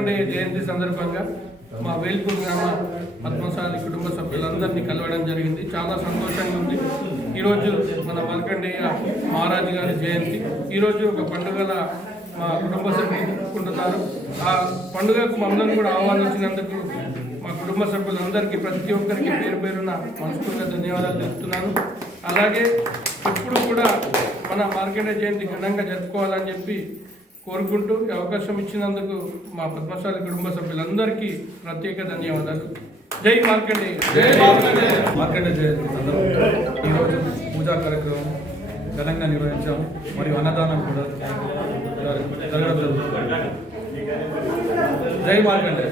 మార్కండేయ జయంతి సందర్భంగా మా వేల్పూర్ గ్రామ పద్మశాలి కుటుంబ సభ్యులందరినీ కలవడం జరిగింది. చాలా సంతోషంగా ఉంది. ఈరోజు మన మార్కండేయ మహారాజు గారి జయంతి. ఈరోజు ఒక పండుగల మా కుటుంబ సభ్యులు జరుపుకుంటున్నారు. ఆ పండుగకు మమ్మల్ని కూడా ఆహ్వానించినందుకు మా కుటుంబ సభ్యులందరికీ ప్రతి ఒక్కరికి పేరు పేరున మనస్ఫూర్తిగా ధన్యవాదాలు తెలుపుతున్నాను. అలాగే ఇప్పుడు కూడా మన మార్కండేయ జయంతి ఘనంగా జరుపుకోవాలని చెప్పి కోరుకుంటూ అవకాశం ఇచ్చినందుకు మా పద్మశాలి కుటుంబ సభ్యులందరికీ ప్రత్యేక ధన్యవాదాలు. జై మార్కండేయ. జై మార్కండేయ. మార్కండేయ జయంతి సందర్భంగా ఈరోజు పూజా కార్యక్రమం ఘనంగా నిర్వహించాము. మరియు అన్నదానం కూడా జరగడం జరుగుతుంది. జై మార్కండేయ.